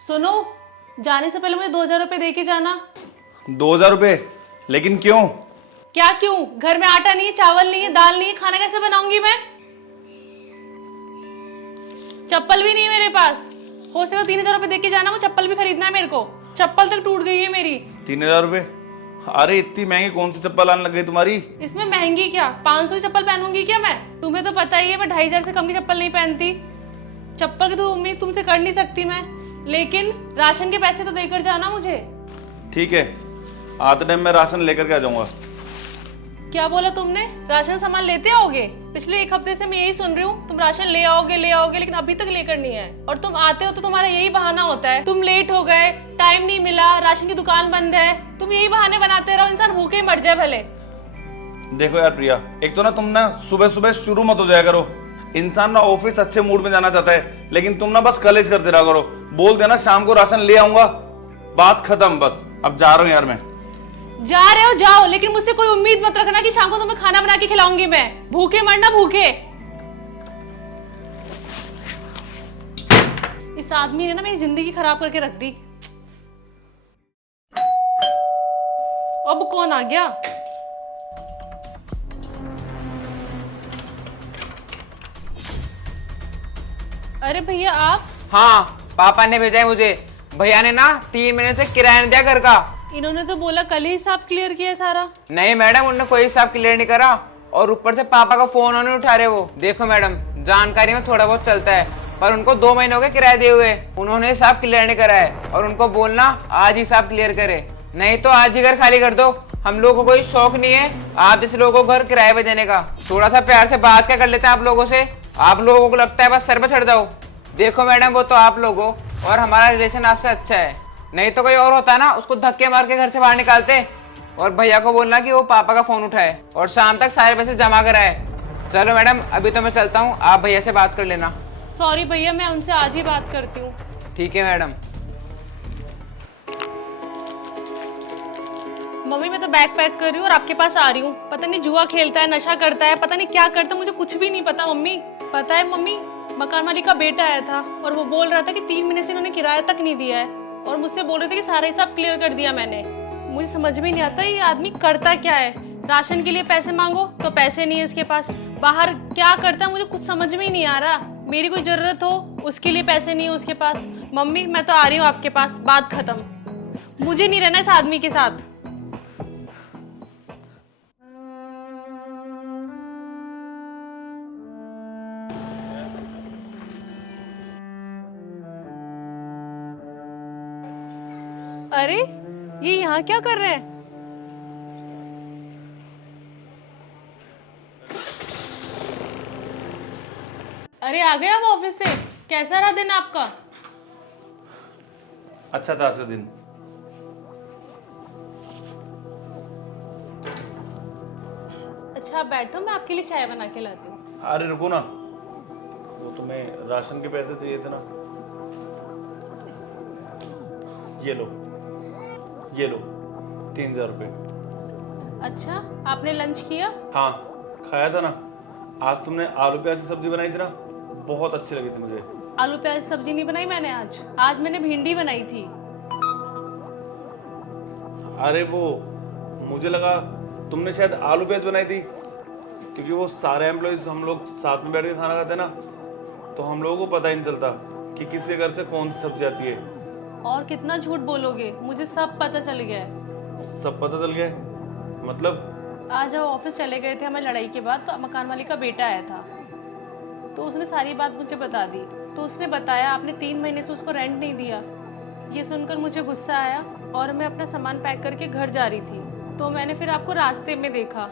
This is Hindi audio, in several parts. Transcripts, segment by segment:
सुनो, जाने से पहले मुझे 2,000 रुपए दे के जाना। 2,000 रुपए? लेकिन क्यों? क्या क्यों? घर में आटा नहीं है, चावल नहीं है, दाल नहीं है, खाना कैसे बनाऊंगी मैं? चप्पल भी नहीं है मेरे पास। हो सके 3,000 रुपए दे के जाना, वो चप्पल भी खरीदना है मेरे को। चप्पल तक टूट गई है मेरी। 3,000 रुपए? अरे इतनी महंगी कौन सी चप्पल आने लग गई तुम्हारी? इसमें महंगी क्या, 500 की चप्पल पहनूंगी क्या मैं? तुम्हें तो पता ही है मैं 2,500 से कम की चप्पल नहीं पहनती। चप्पल की तो उम्मीद तुमसे कर नहीं सकती मैं, लेकिन राशन के पैसे तो देकर जाना मुझे। ठीक है, आते टाइम मैं राशन लेकर के आ जाऊंगा। क्या बोला तुमने? राशन सामान लेते आओगे? पिछले 1 हफ्ते से मैं यही सुन रही हूँ, तुम राशन ले आओगे, लेकिन अभी तक लेकर नहीं है। और तुम आते हो तो तुम्हारा यही बहाना होता है, तुम लेट हो गए, टाइम नहीं मिला, राशन की दुकान बंद है। तुम यही बहाने बनाते रहो, इंसान भूखे ही मर जाए भले। देखो यार प्रिया, एक तो ना तुम ना सुबह सुबह शुरू मत हो जाया करो। इंसान ना ऑफिस अच्छे मूड में जाना चाहता है, लेकिन तुम ना बस कलेश करते रहा करो। बोल देना शाम को राशन ले आऊंगा, बात खत्म। बस अब जा रहा हूँ यार मैं। जा रहे हो जाओ, लेकिन मुझसे कोई उम्मीद मत रखना कि शाम को तुम्हें खाना बना के खिलाऊंगी मैं। भूखे मरना भूखे। इस आदमी ने ना मेरी जिंदगी खराब करके रख दी। अब कौन आ गया? अरे भैया आप? हाँ, पापा ने भेजा है मुझे। भैया ने ना 3 महीने से किराया नहीं दिया घर का। इन्होंने तो बोला कल ही हिसाब क्लियर किया है सारा। नहीं मैडम, उन्होंने कोई हिसाब क्लियर नहीं करा, और ऊपर से पापा का फोन नहीं उठा रहे वो। देखो मैडम, जानकारी में थोड़ा बहुत चलता है, पर उनको 2 महीने हो गए किराया दिए हुए। उन्होंने हिसाब क्लियर नहीं करा है, और उनको बोलना आज हिसाब क्लियर करे, नहीं तो आज ही घर खाली कर दो। हम लोगों को कोई शौक नहीं है आप जैसे लोगों को घर किराए पे देने का। थोड़ा सा प्यार से बात क्या कर लेते हैं आप लोगों से। आप लोगों को लगता है बस सर पे चढ़ जाओ। देखो मैडम, वो तो आप लोगों और हमारा रिलेशन आपसे अच्छा है, नहीं तो कोई और होता है ना उसको धक्के मार के घर से बाहर निकालते। और भैया को बोलना कि वो पापा का फोन उठाए और शाम तक सारे पैसे जमा कराए। चलो मैडम, अभी तो मैं चलता हूँ, आप भैया से बात कर लेना। सॉरी भैया, मैं उनसे आज ही बात करती हूँ। ठीक है मैडम। मम्मी मैं तो बैग पैक कर रही हूँ और आपके पास आ रही हूँ। पता नहीं जुआ खेलता है, नशा करता है, पता नहीं क्या करता है, मुझे कुछ भी नहीं पता मम्मी। पता है मम्मी, मकान मालिक का बेटा आया था और वो बोल रहा था कि 3 महीने से इन्होंने किराया तक नहीं दिया है, और मुझसे बोल रहे थे कि सारा हिसाब क्लियर कर दिया मैंने। मुझे समझ में नहीं आता ये आदमी करता क्या है। राशन के लिए पैसे मांगो तो पैसे नहीं है इसके पास, बाहर क्या करता है मुझे कुछ समझ में ही नहीं आ रहा। मेरी कोई जरूरत हो उसके लिए पैसे नहीं है उसके पास। मम्मी मैं तो आ रही हूँ आपके पास, बात खत्म। मुझे नहीं रहना इस आदमी के साथ। अरे ये यहाँ क्या कर रहे हैं? अरे आ गए आप ऑफिस से? कैसा रहा दिन आपका? अच्छा था आज का दिन। अच्छा आप बैठो, मैं आपके लिए चाय बना के लाती हूँ। अरे रुको ना, वो तुम्हें राशन के पैसे चाहिए थे ना, ये लो 3,000 रुपए। अच्छा आपने लंच किया? हाँ खाया था ना। आज तुमने आलू प्याज की सब्जी बनाई थी ना, बहुत अच्छी लगी थी मुझे। आलू प्याज सब्जी नहीं बनाई मैंने आज मैंने भिंडी बनाई थी। अरे वो मुझे लगा तुमने शायद आलू प्याज बनाई थी, क्योंकि वो सारे एम्प्लॉयज हम लोग साथ में बैठ के खाना खाते हैं ना, तो हम लोगों को पता ही नहीं चलता कि किसके घर से कौन सी सब्जी आती है। और कितना झूठ बोलोगे, मुझे सब पता चल गया है। सब पता चल गया है? मतलब? आज जब ऑफिस चले गए थे हमारी लड़ाई के बाद, तो मकान मालिक का बेटा आया था, तो उसने सारी बात मुझे बता दी। तो उसने बताया आपने 3 महीने से उसको रेंट नहीं दिया। ये सुनकर मुझे गुस्सा आया और मैं अपना सामान पैक करके घर जा रही थी, तो मैंने फिर आपको रास्ते में देखा,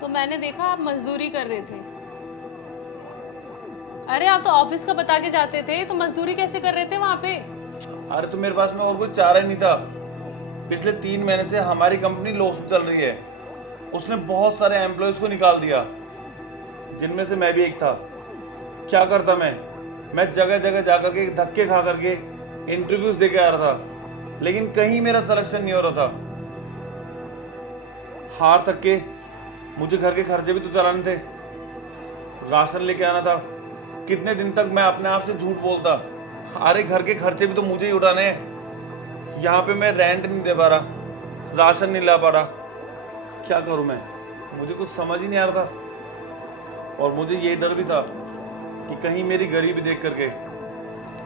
तो मैंने देखा आप मजदूरी कर रहे थे। अरे आप तो ऑफिस का बता के जाते थे, तो मजदूरी कैसे कर रहे थे वहां पे? अरे तो मेरे पास में और कोई चारा ही नहीं था। पिछले 3 महीने से हमारी कंपनी लॉस में चल रही है। उसने बहुत सारे एम्प्लॉयज को निकाल दिया, जिनमें से मैं भी एक था। क्या करता मैं जगह जगह जाकर के धक्के खा करके इंटरव्यूज दे के आ रहा था, लेकिन कहीं मेरा सिलेक्शन नहीं हो रहा था। हार थक के मुझे घर के खर्चे भी तो चलाने थे, राशन लेके आना था। कितने दिन तक मैं अपने आप से झूठ बोलता, अरे घर के खर्चे भी तो मुझे ही उठाने हैं। यहाँ पे मैं रेंट नहीं दे पा रहा, राशन नहीं ला पा रहा, क्या करूँ मैं? मुझे कुछ समझ ही नहीं आ रहा था। और मुझे ये डर भी था कि कहीं मेरी गरीबी देख करके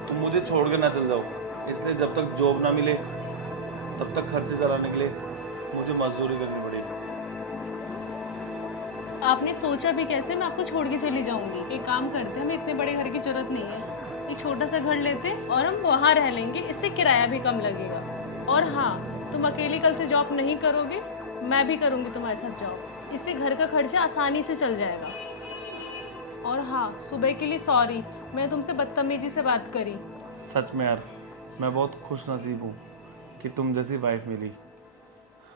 तुम मुझे छोड़ के ना चल जाओ। इसलिए जब तक जॉब ना मिले तब तक खर्चे चलाने के लिए मुझे मजदूरी करनी पड़ेगी। आपने सोचा भी कैसे मैं आपको छोड़ के चली जाऊंगी? एक काम करते हैं, हमें इतने बड़े घर की जरूरत नहीं है, एक छोटा सा घर लेते हैं और हम वहाँ रह लेंगे, इससे किराया भी कम लगेगा। और हाँ, तुम अकेली कल से जॉब नहीं करोगे, मैं भी करूँगी तुम्हारे साथ जॉब, इससे घर का खर्चा आसानी से चल जाएगा। और हाँ, सुबह के लिए सॉरी, मैं तुमसे बदतमीजी से बात करी। सच में यार, मैं बहुत खुश नसीब हूँ कि तुम जैसी वाइफ मिली।